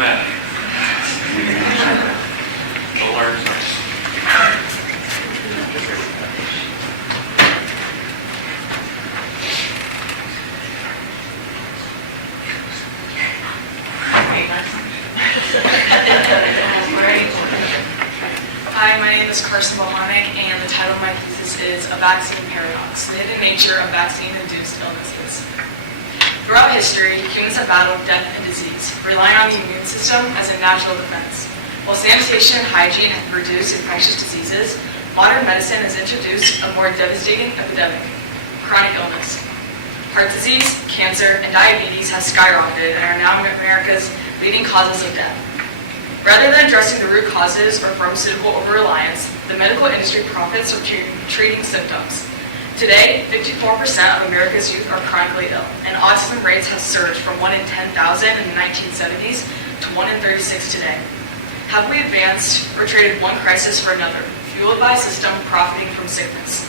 Matt. The large size. Hi, my name is Carson Bohonek, and the title of my thesis is A Vaccine Paradox, the hidden nature of vaccine-induced illnesses. Throughout history, humans have battled death and disease, relying on the immune system as a natural defense. While sanitation and hygiene have reduced infectious diseases, modern medicine has introduced a more devastating epidemic, chronic illness. Heart disease, cancer, and diabetes have skyrocketed and are now America's leading causes of death. Rather than addressing the root causes or pharmaceutical over-reliance, the medical industry profits from treating symptoms. Today, 54% of America's youth are chronically ill, and autism rates have surged from 1 in 10,000 in the 1970s to 1 in 36 today. Have we advanced or traded one crisis for another, fueled by a system profiting from sickness?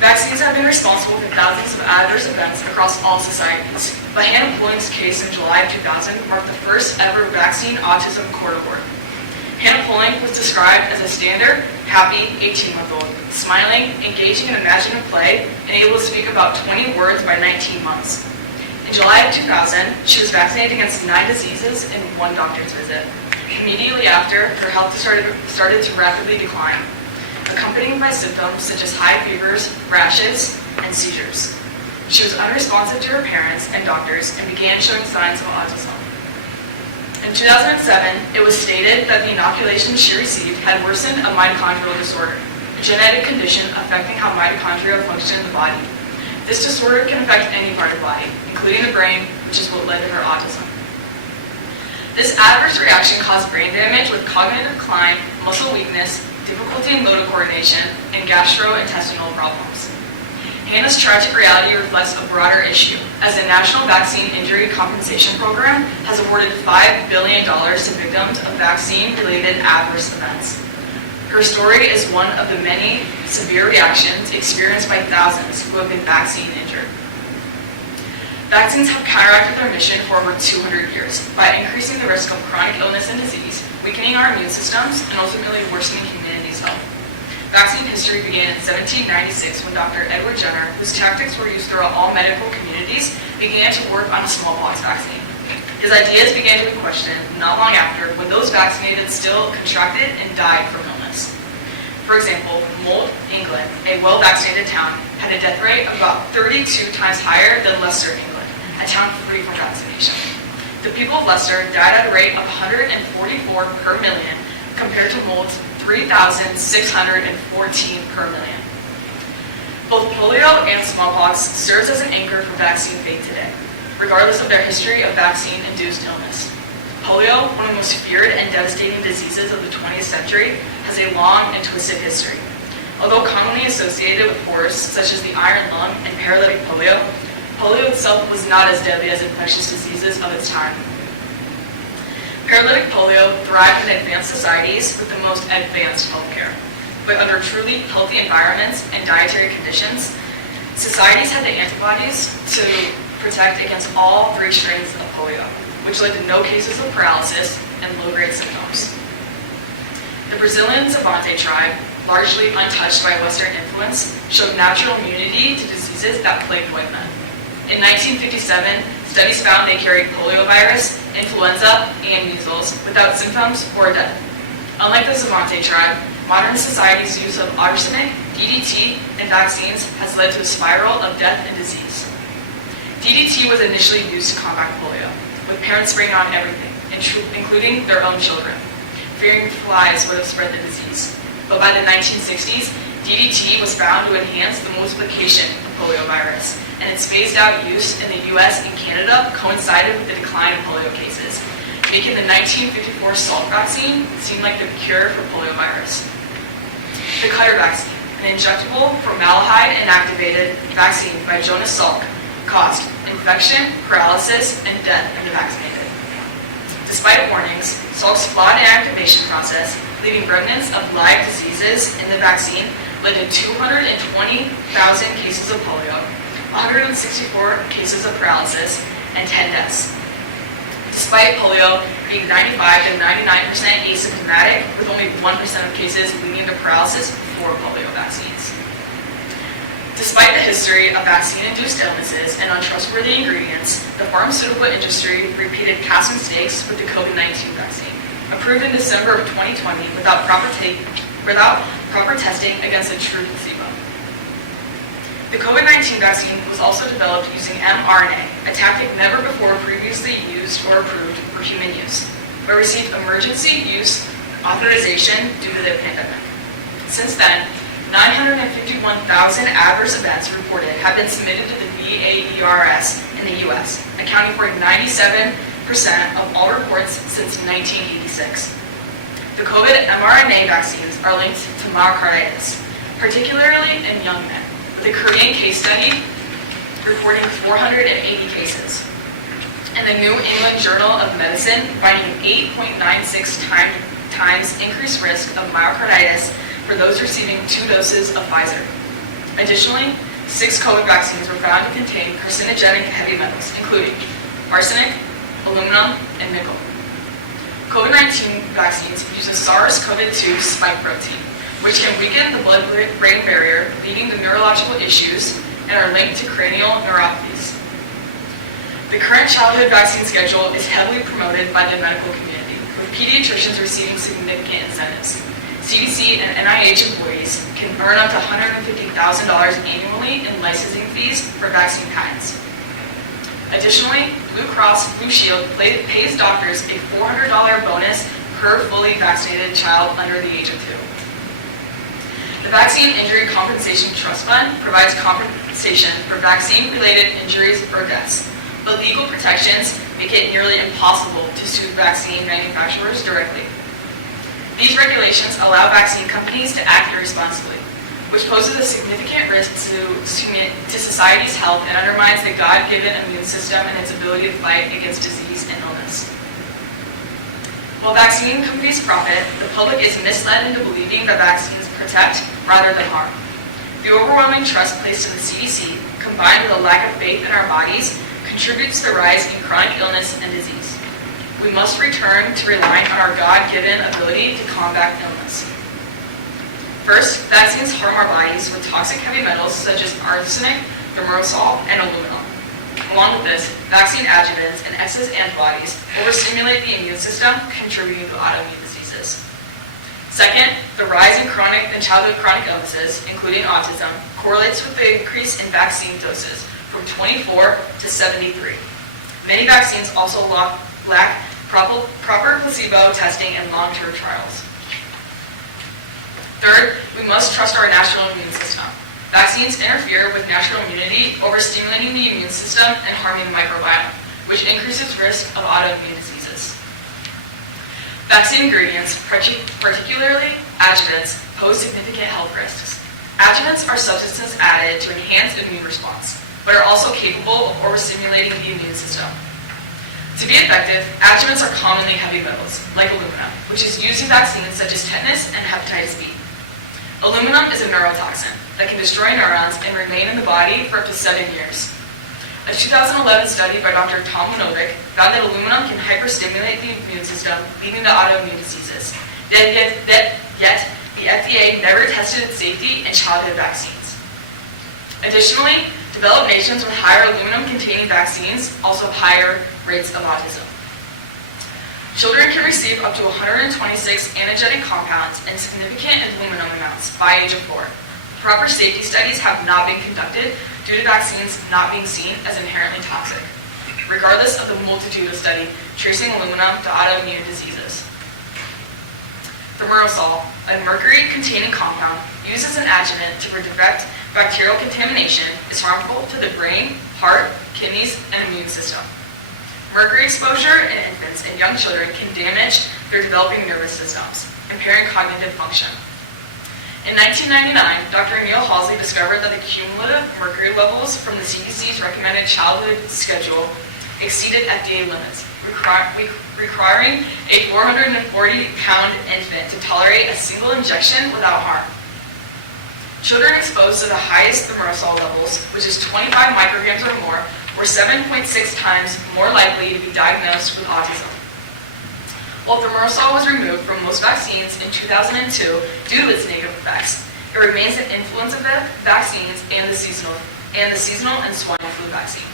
Vaccines have been responsible for thousands of adverse events across all societies, but Hannah Pulling's case in July of 2000 marked the first ever vaccine autism court award. Hannah Pulling was described as a standard, happy 18-month-old, smiling, engaging in imaginative play, and able to speak about 20 words by 19 months. In July of 2000, she was vaccinated against 9 diseases in 1 doctor's visit. Immediately after, her health started to rapidly decline, accompanied by symptoms such as high fevers, rashes, and seizures. She was unresponsive to her parents and doctors and began showing signs of autism. In 2007, it was stated that the inoculation she received had worsened a mitochondrial disorder, a genetic condition affecting how mitochondria function in the body. This disorder can affect any part of the body, including the brain, which is what led to her autism. This adverse reaction caused brain damage with cognitive decline, muscle weakness, difficulty in motor coordination, and gastrointestinal problems. Hannah's tragic reality reflects a broader issue, as the National Vaccine Injury Compensation Program has awarded $5 billion to victims of vaccine-related adverse events. Her story is one of the many severe reactions experienced by thousands who have been vaccine injured. Vaccines have counteracted their mission for over 200 years by increasing the risk of chronic illness and disease, weakening our immune systems, and ultimately worsening humanity's health. Vaccine history began in 1796 when Dr. Edward Jenner, whose tactics were used throughout all medical communities, began to work on a smallpox vaccine. His ideas began to be questioned not long after when those vaccinated still contracted and died from illness. For example, Mold, England, a well-vaccinated town, had a death rate of about 32 times higher than Leicester, England, a town free from vaccination. The people of Leicester died at a rate of 144 per million compared to Mold's 3,614 per million. Both polio and smallpox serves as an anchor for vaccine fate today, regardless of their history of vaccine-induced illness. Polio, one of the most feared and devastating diseases of the 20th century, has a long and twisted history. Although commonly associated with horrors such as the iron lung and paralytic polio, polio itself was not as deadly as infectious diseases of its time. Paralytic polio thrived in advanced societies with the most advanced healthcare, but under truly healthy environments and dietary conditions, societies had the antibodies to protect against all 3 strains of polio, which led to no cases of paralysis and low-grade symptoms. The Brazilian Zavante tribe, largely untouched by Western influence, showed natural immunity to diseases that plagued white men. In 1957, studies found they carried poliovirus, influenza, and measles without symptoms or death. Unlike the Zavante tribe, modern society's use of arsenic, DDT, and vaccines has led to a spiral of death and disease. DDT was initially used to combat polio, with parents spraying on everything, including their own children, fearing flies would have spread the disease. But by the 1960s, DDT was found to enhance the multiplication of poliovirus, and its phased-out use in the US and Canada coincided with the decline of polio cases, making the 1954 Salk vaccine seem like the cure for poliovirus. The Cutter vaccine, an injectable formaldehyde inactivated vaccine by Jonas Salk, caused infection, paralysis, and death in the vaccinated. Despite warnings, Salk's flawed inactivation process, leaving remnants of live diseases in the vaccine, led to 220,000 cases of polio, 164 cases of paralysis, and 10 deaths. despite polio being 95 to 99% asymptomatic, with only 1% of cases leading to paralysis before polio vaccines. Despite the history of vaccine-induced illnesses and untrustworthy ingredients, the pharmaceutical industry repeated past mistakes with the COVID-19 vaccine, approved in December of 2020 without proper testing against a true placebo. The COVID-19 vaccine was also developed using mRNA, a tactic never before previously used or approved for human use, but received emergency use authorization due to the pandemic. Since then, 951,000 adverse events reported have been submitted to the VAERS in the U.S., accounting for 97% of all reports since 1986. The COVID mRNA vaccines are linked to myocarditis, particularly in young men, with a Korean case study reporting 480 cases, and the New England Journal of Medicine finding an 8.96 times increased risk of myocarditis for those receiving 2 doses of Pfizer. Additionally, 6 COVID vaccines were found to contain carcinogenic heavy metals, including arsenic, aluminum, and nickel. COVID-19 vaccines use a SARS-CoV-2 spike protein, which can weaken the blood-brain barrier, leading to neurological issues, and are linked to cranial neuropathies. The current childhood vaccine schedule is heavily promoted by the medical community, with pediatricians receiving significant incentives. CDC and NIH employees can earn up to $150,000 annually in licensing fees for vaccine patents. Additionally, Blue Cross Blue Shield pays doctors a $400 bonus per fully vaccinated child under the age of 2. The Vaccine Injury Compensation Trust Fund provides compensation for vaccine-related injuries or deaths, but legal protections make it nearly impossible to sue vaccine manufacturers directly. These regulations allow vaccine companies to act irresponsibly, which poses a significant risk to society's health and undermines the God-given immune system and its ability to fight against disease and illness. While vaccine companies profit, the public is misled into believing that vaccines protect rather than harm. The overwhelming trust placed in the CDC, combined with a lack of faith in our bodies, contributes to the rise in chronic illness and disease. We must return to relying on our God-given ability to combat illness. First, vaccines harm our bodies with toxic heavy metals such as arsenic, thimerosal, and aluminum. Along with this, vaccine adjuvants and excess antibodies overstimulate the immune system, contributing to autoimmune diseases. Second, the rise in chronic and childhood chronic illnesses, including autism, correlates with the increase in vaccine doses from 24 to 73. Many vaccines also lack proper placebo testing and long-term trials. Third, we must trust our natural immune system. Vaccines interfere with natural immunity, overstimulating the immune system and harming the microbiome, which increases risk of autoimmune diseases. Vaccine ingredients, particularly adjuvants, pose significant health risks. Adjuvants are substances added to enhance immune response, but are also capable of overstimulating the immune system. To be effective, adjuvants are commonly heavy metals, like aluminum, which is used in vaccines such as tetanus and hepatitis B. Aluminum is a neurotoxin that can destroy neurons and remain in the body for up to 7 years. A 2011 study by Dr. Tom Bohonek found that aluminum can hyperstimulate the immune system, leading to autoimmune diseases. Yet the FDA never tested its safety in childhood vaccines. Additionally, developed nations with higher aluminum-containing vaccines also have higher rates of autism. Children can receive up to 126 antigenic compounds and significant aluminum amounts by age of 4. Proper safety studies have not been conducted due to vaccines not being seen as inherently toxic, regardless of the multitude of studies tracing aluminum to autoimmune diseases. Thimerosal, a mercury-containing compound used as an adjuvant to prevent bacterial contamination, is harmful to the brain, heart, kidneys, and immune system. Mercury exposure in infants and young children can damage their developing nervous systems, impairing cognitive function. In 1999, Dr. Neil Halsey discovered that the cumulative mercury levels from the CDC's recommended childhood schedule exceeded FDA limits, requiring a 440-pound infant to tolerate a single injection without harm. Children exposed to the highest thimerosal levels, which is 25 micrograms or more, were 7.6 times more likely to be diagnosed with autism. While thimerosal was removed from most vaccines in 2002 due to its negative effects, it remains an influenza vaccines and the seasonal and swine flu vaccine.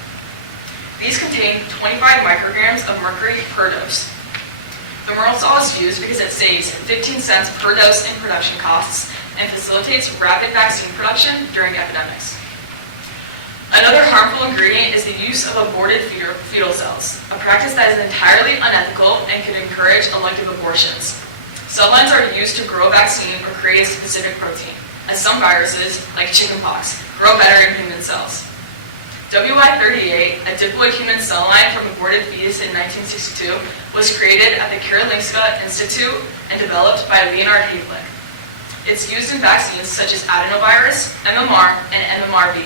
These contain 25 micrograms of mercury per dose. Thimerosal is used because it saves 15 cents per dose in production costs and facilitates rapid vaccine production during epidemics. Another harmful ingredient is the use of aborted fetal cells, a practice that is entirely unethical and could encourage elective abortions. Cell lines are used to grow a vaccine or create a specific protein, as some viruses, like chickenpox, grow better in human cells. WI38, a diploid human cell line from aborted fetus in 1962, was created at the Karolinska Institute and developed by Leonard Havlik. It's used in vaccines such as adenovirus, MMR, and MMRV.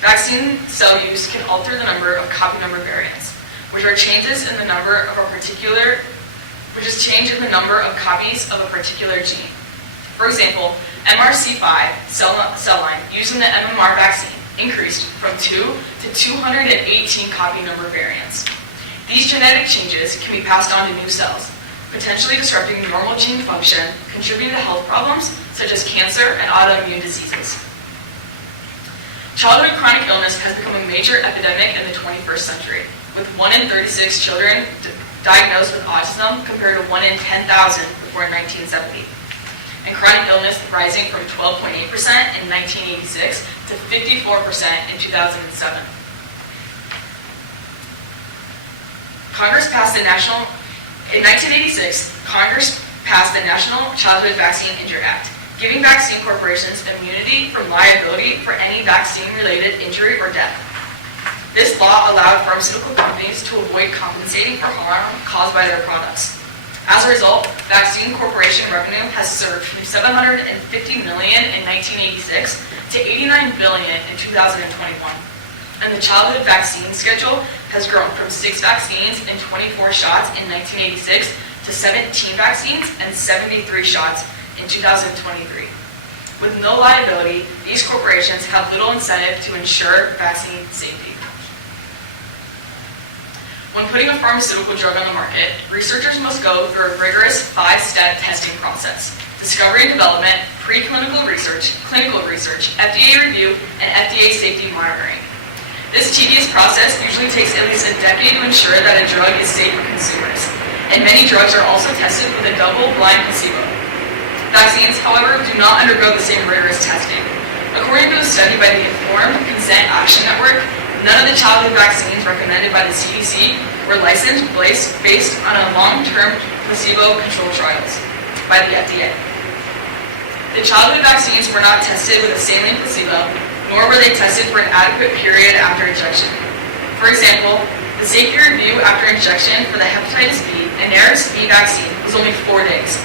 Vaccine cell use can alter the number of copy number variants, which are changes in the number of copies of a particular gene. For example, MRC5 cell line used in the MMR vaccine increased from 2 to 218 copy number variants. These genetic changes can be passed on to new cells, potentially disrupting normal gene function, contributing to health problems such as cancer and autoimmune diseases. Childhood chronic illness has become a major epidemic in the 21st century, with 1 in 36 children diagnosed with autism compared to 1 in 10,000 before 1970, and chronic illness rising from 12.8% in 1986 to 54% in 2007. In 1986, Congress passed the National Childhood Vaccine Injury Act, giving vaccine corporations immunity from liability for any vaccine-related injury or death. This law allowed pharmaceutical companies to avoid compensating for harm caused by their products. As a result, vaccine corporation revenue has surged from $750 million in 1986 to $89 billion in 2021. And the childhood vaccine schedule has grown from 6 vaccines and 24 shots in 1986 to 17 vaccines and 73 shots in 2023. With no liability, these corporations have little incentive to ensure vaccine safety. When putting a pharmaceutical drug on the market, researchers must go through a rigorous 5-step testing process: discovery and development, preclinical research, clinical research, FDA review, and FDA safety monitoring. This tedious process usually takes at least a decade to ensure that a drug is safe for consumers, and many drugs are also tested with a double-blind placebo. Vaccines, however, do not undergo the same rigorous testing. According to a study by the Informed Consent Action Network, none of the childhood vaccines recommended by the CDC were licensed based on a long-term placebo-controlled trials by the FDA. The childhood vaccines were not tested with a saline placebo, nor were they tested for an adequate period after injection. For example, the safety review after injection for the hepatitis B and RSV vaccine was only 4 days.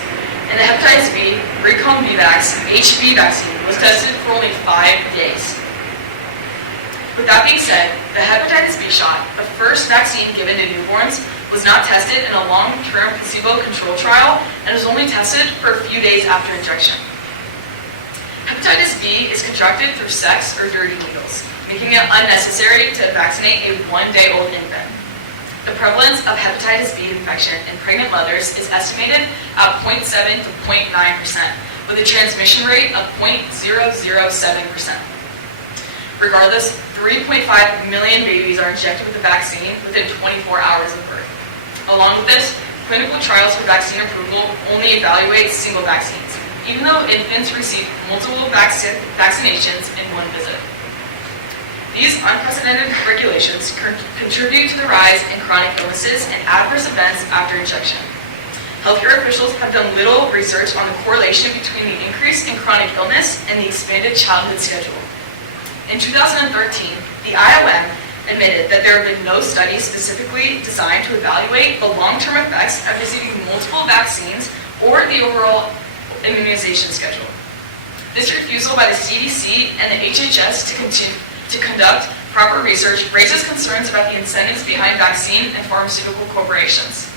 And the hepatitis B, Recom-Vivax, HB vaccine was tested for only 5 days. With that being said, the hepatitis B shot, the first vaccine given to newborns, was not tested in a long-term placebo-controlled trial and was only tested for a few days after injection. Hepatitis B is contracted through sex or dirty needles, making it unnecessary to vaccinate a 1-day-old infant. The prevalence of hepatitis B infection in pregnant mothers is estimated at 0.7 to 0.9%, with a transmission rate of 0.007%. Regardless, 3.5 million babies are injected with the vaccine within 24 hours of birth. Along with this, clinical trials for vaccine approval only evaluate single vaccines, even though infants receive multiple vaccinations in one visit. These unprecedented regulations contribute to the rise in chronic illnesses and adverse events after injection. Healthcare officials have done little research on the correlation between the increase in chronic illness and the expanded childhood schedule. In 2013, the IOM admitted that there have been no studies specifically designed to evaluate the long-term effects of receiving multiple vaccines or the overall immunization schedule. This refusal by the CDC and the HHS to conduct proper research raises concerns about the incentives behind vaccine and pharmaceutical corporations.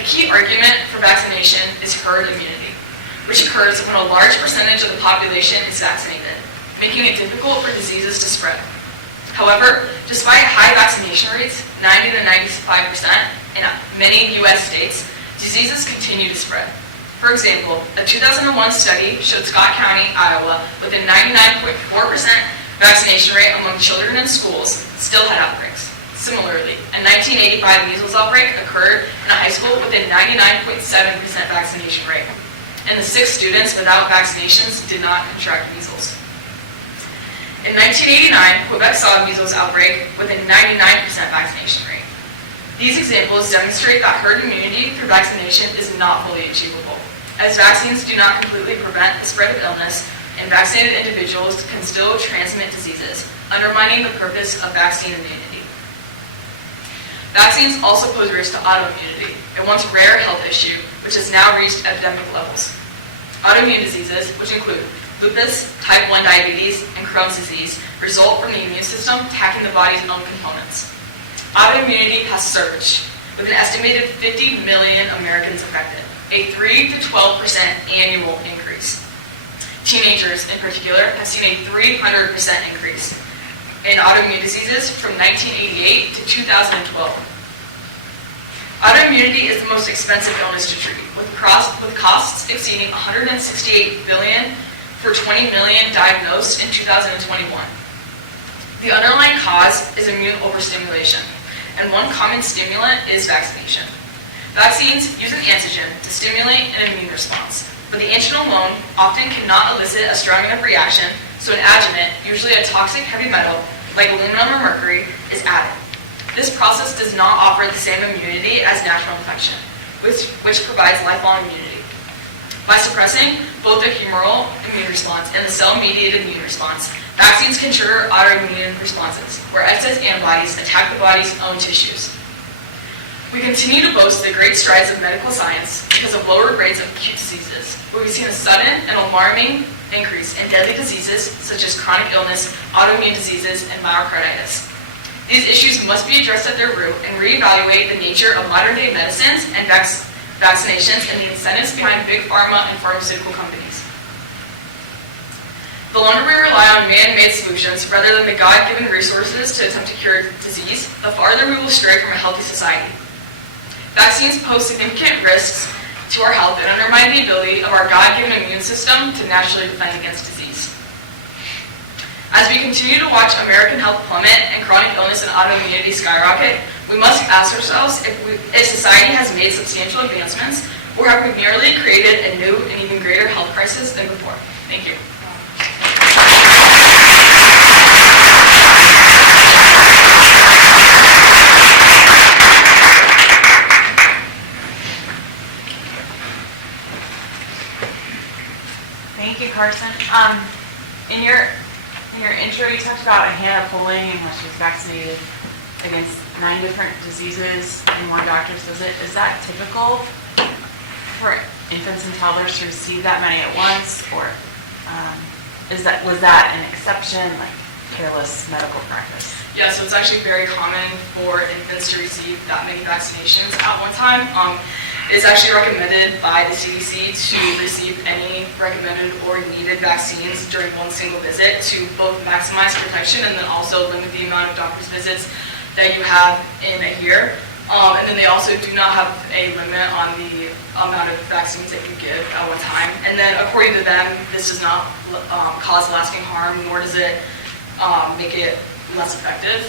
A key argument for vaccination is herd immunity, which occurs when a large percentage of the population is vaccinated, making it difficult for diseases to spread. However, despite high vaccination rates, 90 to 95% in many U.S. states, diseases continue to spread. For example, a 2001 study showed Scott County, Iowa, with a 99.4% vaccination rate among children in schools, still had outbreaks. Similarly, a 1985 measles outbreak occurred in a high school with a 99.7% vaccination rate, and the 6 students without vaccinations did not contract measles. In 1989, Quebec saw a measles outbreak with a 99% vaccination rate. These examples demonstrate that herd immunity through vaccination is not fully achievable, as vaccines do not completely prevent the spread of illness, and vaccinated individuals can still transmit diseases, undermining the purpose of vaccine immunity. Vaccines also pose risk to autoimmunity, a once rare health issue which has now reached epidemic levels. Autoimmune diseases, which include lupus, type 1 diabetes, and Crohn's disease, result from the immune system attacking the body's own components. Autoimmunity has surged, with an estimated 50 million Americans affected, a 3 to 12% annual increase. Teenagers, in particular, have seen a 300% increase in autoimmune diseases from 1988 to 2012. Autoimmunity is the most expensive illness to treat, with costs exceeding $168 billion for 20 million diagnosed in 2021. The underlying cause is immune overstimulation, and one common stimulant is vaccination. Vaccines use an antigen to stimulate an immune response, but the antigen alone often cannot elicit a strong enough reaction, so an adjuvant, usually a toxic heavy metal like aluminum or mercury, is added. This process does not offer the same immunity as natural infection, which provides lifelong immunity. By suppressing both the humoral immune response and the cell-mediated immune response, vaccines can trigger autoimmune responses, where excess antibodies attack the body's own tissues. We continue to boast the great strides of medical science because of lower rates of acute diseases, but we've seen a sudden and alarming increase in deadly diseases such as chronic illness, autoimmune diseases, and myocarditis. These issues must be addressed at their root and reevaluate the nature of modern-day medicines and vaccinations and the incentives behind big pharma and pharmaceutical companies. The longer we rely on man-made solutions rather than the God-given resources to attempt to cure disease, the farther we will stray from a healthy society. Vaccines pose significant risks to our health and undermine the ability of our God-given immune system to naturally defend against disease. As we continue to watch American health plummet and chronic illness and autoimmunity skyrocket, we must ask ourselves if society has made substantial advancements, or have we merely created a new and even greater health crisis than before. Thank you. Thank you, Carson. In your intro, you talked about Hannah Poling and how she was vaccinated against 9 different diseases in one doctor's visit. Is that typical for infants and toddlers to receive that many at once, or was that an exception, like careless medical practice? Yeah, so it's actually very common for infants to receive that many vaccinations at one time. It's actually recommended by the CDC to receive any recommended or needed vaccines during one single visit to both maximize protection and then also limit the amount of doctor's visits that you have in a year. And then they also do not have a limit on the amount of vaccines that you give at one time. And then according to them, this does not cause lasting harm, nor does it make it less effective.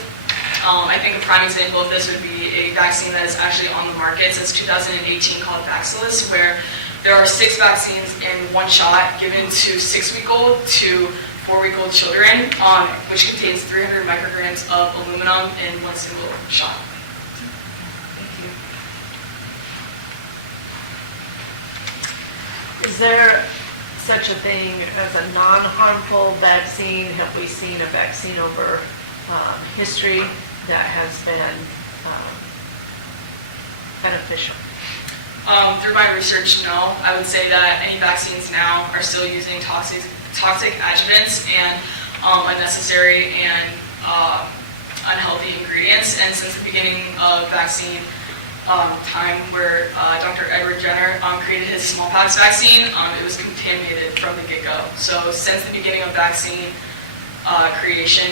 I think a prime example of this would be a vaccine that is actually on the market since 2018 called Vaccilus, where there are 6 vaccines in one shot given to 6-week-old to 4-week-old children, which contains 300 micrograms of aluminum in one single shot. Thank you. Is there such a thing as a non-harmful vaccine? Have we seen a vaccine over history that has been beneficial? Through my research, no. I would say that any vaccines now are still using toxic adjuvants and unnecessary and unhealthy ingredients. And since the beginning of vaccine time, where Dr. Edward Jenner created his smallpox vaccine, it was contaminated from the get-go. So since the beginning of vaccine creation,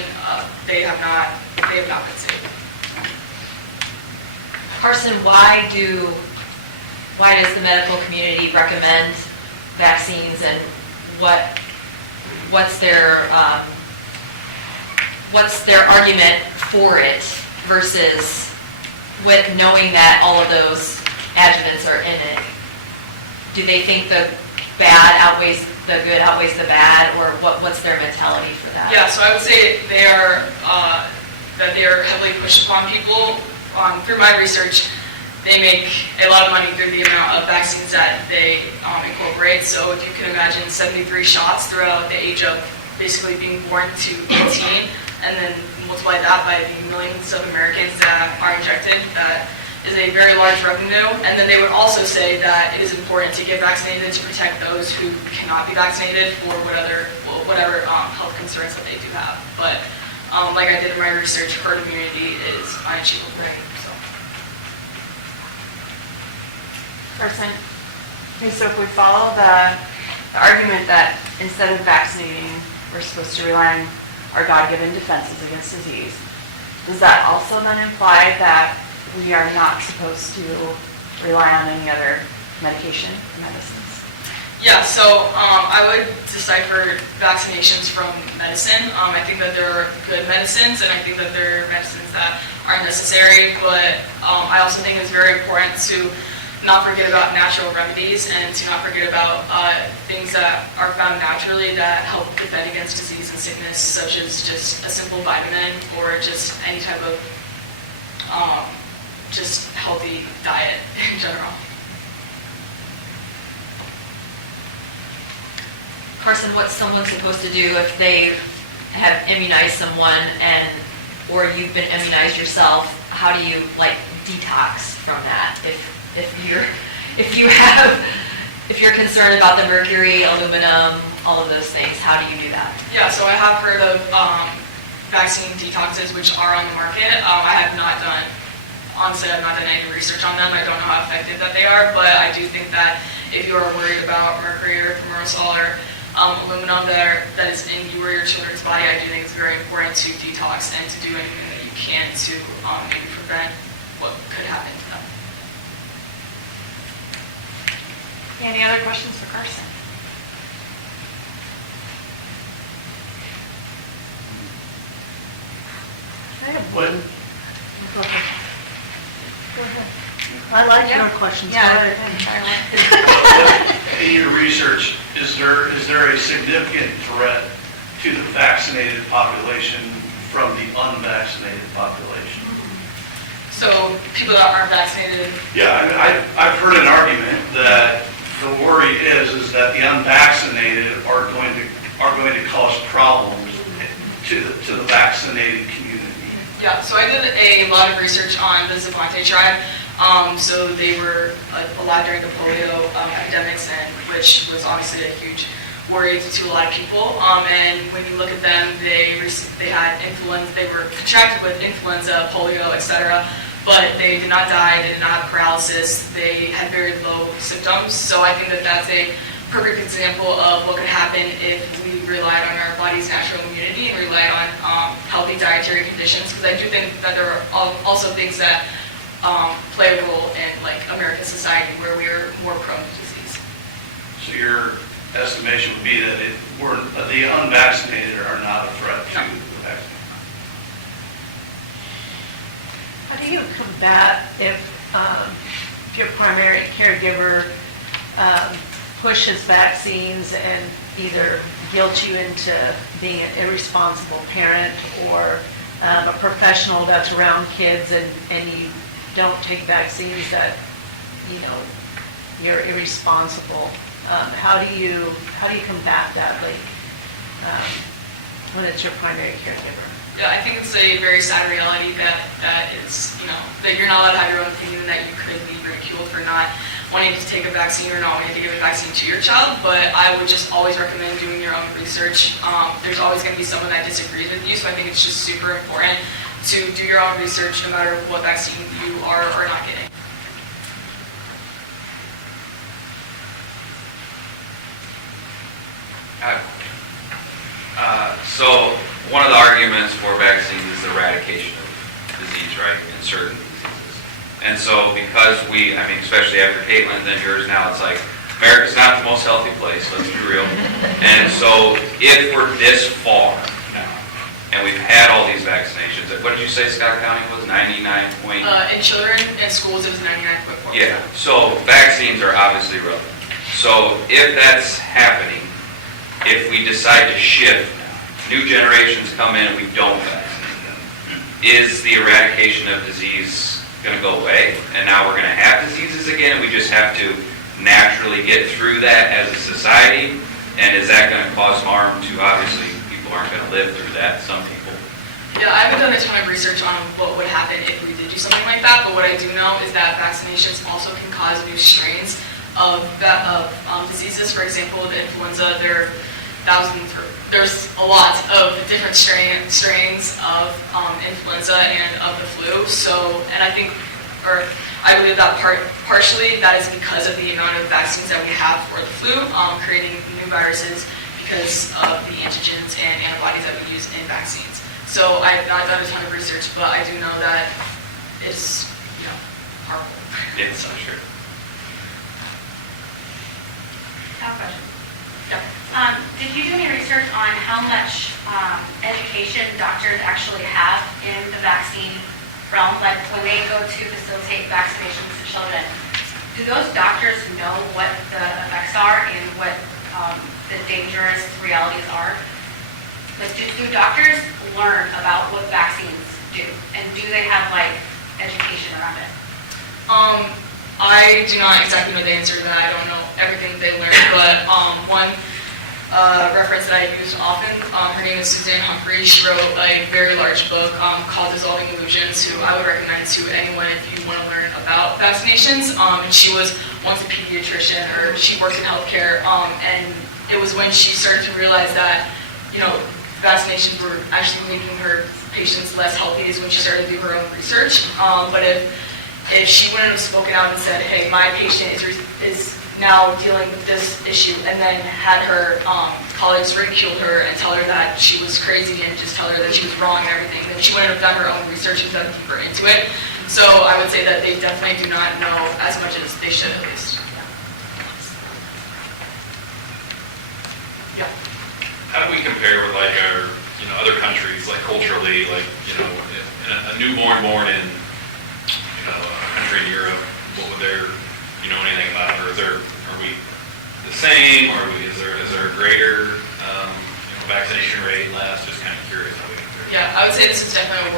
they have not been safe. Carson, why does the medical community recommend vaccines, and what's their argument for it versus with knowing that all of those adjuvants are in it? Do they think the bad outweighs the good, outweighs the bad, or what's their mentality for that? Yeah, so I would say they are heavily pushed upon people. Through my research, they make a lot of money through the amount of vaccines that they incorporate. So if you can imagine 73 shots throughout the age of basically being born to 18, and then multiply that by the millions of Americans that are injected, that is a very large revenue. And then they would also say that it is important to get vaccinated to protect those who cannot be vaccinated for whatever health concerns that they do have. But like I did in my research, herd immunity is unachievable. So. Carson, okay, so if we follow the argument that instead of vaccinating, we're supposed to rely on our God-given defenses against disease, does that also then imply that we are not supposed to rely on any other medication or medicines? Yeah, so I would decipher vaccinations from medicine. I think that there are good medicines, and I think that there are medicines that are necessary, but I also think it's very important to not forget about natural remedies and to not forget about things that are found naturally that help defend against disease and sickness, such as just a simple vitamin or just any type of just healthy diet in general. Carson, what's someone supposed to do if they have immunized someone or you've been immunized yourself? How do you detox from that? If you're concerned about the mercury, aluminum, all of those things, how do you do that? Yeah, so I have heard of vaccine detoxes which are on the market. Honestly, I've not done any research on them. I don't know how effective that they are, but I do think that if you are worried about mercury or thimerosal or aluminum that is in you or your children's body, I do think it's very important to detox and to do anything that you can to maybe prevent what could happen to them. Any other questions for Carson? I have What? one. Go ahead. I like your questions. Go ahead. In your research, is there a significant threat to the vaccinated population from the unvaccinated population? So people that aren't vaccinated. Yeah, I've heard an argument that the worry is that the unvaccinated are going to cause problems to the vaccinated community. Yeah, so I did a lot of research on the Zavante tribe. So they were alive during the polio epidemics, and which was obviously a huge worry to a lot of people. And when you look at them, they had influenza. They were contracted with influenza, polio, etc. But they did not die. They did not have paralysis. They had very low symptoms. So I think that that's a perfect example of what could happen if we relied on our body's natural immunity and relied on healthy dietary conditions. Because I do think that there are also things that play a role in American society where we are more prone to disease. So your estimation would be that the unvaccinated are not a threat to the vaccine. How do you combat if your primary caregiver pushes vaccines and either guilt you into being an irresponsible parent or a professional that's around kids and you don't take vaccines that, you're irresponsible? How do you combat that, when it's your primary caregiver? Yeah, I think it's a very sad reality that it's, that you're not allowed to have your own opinion, that you could be ridiculed for not wanting to take a vaccine or not wanting to give a vaccine to your child. But I would just always recommend doing your own research. There's always going to be someone that disagrees with you, so I think it's just super important to do your own research no matter what vaccine you are or not getting. So one of the arguments for vaccines is the eradication of disease, right, in certain diseases. And so because I mean, especially after Caitlin's and yours now, it's like, America's not the most healthy place, let's be real. And so if we're this far now, and we've had all these vaccinations, what did you say Scott County was, 99 point? In children and schools, it was 99.4%. Yeah, so vaccines are obviously relevant. So if that's happening, if we decide to shift, new generations come in and we don't vaccinate them, is the eradication of disease going to go away? And now we're going to have diseases again, and we just have to naturally get through that as a society? And is that going to cause harm to, obviously, people aren't going to live through that, some people. Yeah, I haven't done a ton of research on what would happen if we did do something like that, but what I do know is that vaccinations also can cause new strains of diseases. For example, the influenza, there's a lot of different strains of influenza and of the flu. So, and I believe that partially that is because of the amount of vaccines that we have for the flu, creating new viruses because of the antigens and antibodies that we use in vaccines. So I have not done a ton of research, but I do know that it's, harmful. It's so sure. I have a question. Yep. Did you do any research on how much education doctors actually have in the vaccine realm? Like when they go to facilitate vaccinations to children, do those doctors know what the effects are and what the dangerous realities are? Like, do doctors learn about what vaccines do? And do they have, like, education around it? I do not exactly know the answer to that. I don't know everything they learned, but one reference that I use often, her name is Suzanne Humphrey. She wrote a very large book called Dissolving Illusions, who I would recommend to anyone if you want to learn about vaccinations. And she was once a pediatrician, or she worked in healthcare, and it was when she started to realize that, vaccinations were actually making her patients less healthy is when she started to do her own research. But if she wouldn't have spoken out and said, hey, my patient is now dealing with this issue, and then had her colleagues ridicule her and tell her that she was crazy and just tell her that she was wrong and everything, then she wouldn't have done her own research and done deeper into it. So I would say that they definitely do not know as much as they should, at least. Yeah. How do we compare with like our, other countries, like culturally, like, a newborn born in, a country in Europe, what would their, anything about it, or are we the same, or is there a greater, vaccination rate, less? Just kind of curious how we compare. Yeah, I would say this is definitely a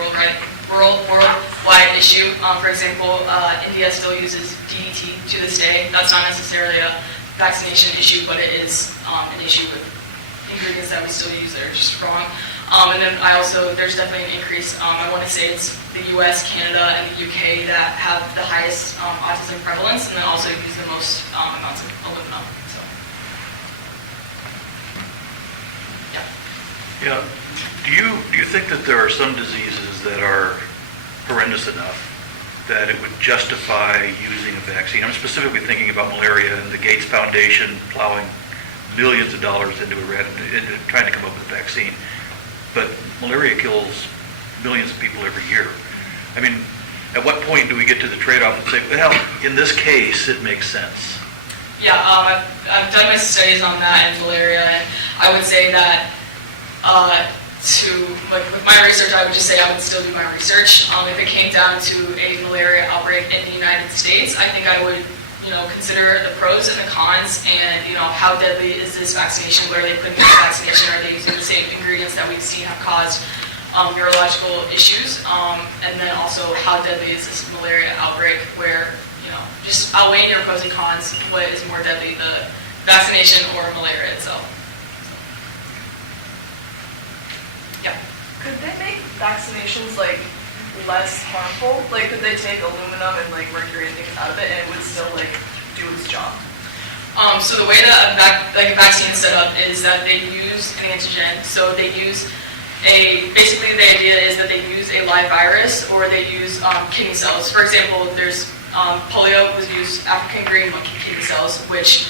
worldwide issue. For example, India still uses DDT to this day. That's not necessarily a vaccination issue, but it is an issue with ingredients that we still use that are just wrong. And then there's definitely an increase. I want to say it's the US, Canada, and the UK that have the highest autism prevalence, and then also use the most amounts of aluminum. So, yeah. Do you think that there are some diseases that are horrendous enough that it would justify using a vaccine? I'm specifically thinking about malaria and the Gates Foundation plowing millions of dollars into trying to come up with a vaccine. But malaria kills millions of people every year. I mean, at what point do we get to the trade-off and say, well, in this case, it makes sense? Yeah, I've done my studies on that and malaria, and I would say that with my research, I would just say I would still do my research. If it came down to a malaria outbreak in the United States, I think I would consider the pros and the cons, and how deadly is this vaccination? What are they putting in the vaccination? Are they using the same ingredients that we've seen have caused neurological issues? And then also, how deadly is this malaria outbreak? Where just outweighing your pros and cons, what is more deadly, the vaccination or malaria itself? Yeah. Could they make vaccinations less harmful? Could they take aluminum and mercury and things out of it and it would still do its job? So the way that a vaccine is set up is that they use an antigen. So they use basically the idea is that they use a live virus, or they use kidney cells. For example, there's polio was used African green monkey kidney cells, which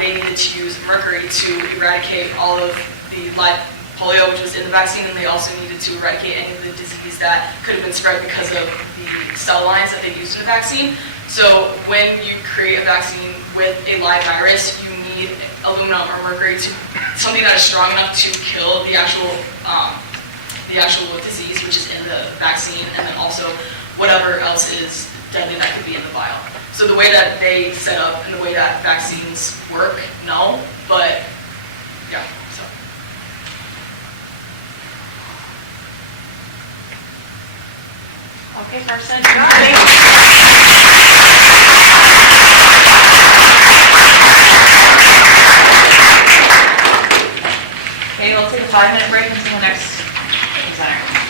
they needed to use mercury to eradicate all of the live polio, which was in the vaccine, and they also needed to eradicate any of the disease that could have been spread because of the cell lines that they used in the vaccine. So when you create a vaccine with a live virus, you need aluminum or mercury to something that is strong enough to kill the actual disease, which is in the vaccine, and then also whatever else is deadly that could be in the vial. So the way that they set up and the way that vaccines work, no, but yeah, so. Okay, Carson. Okay, we'll take a 5-minute break until the next presenter.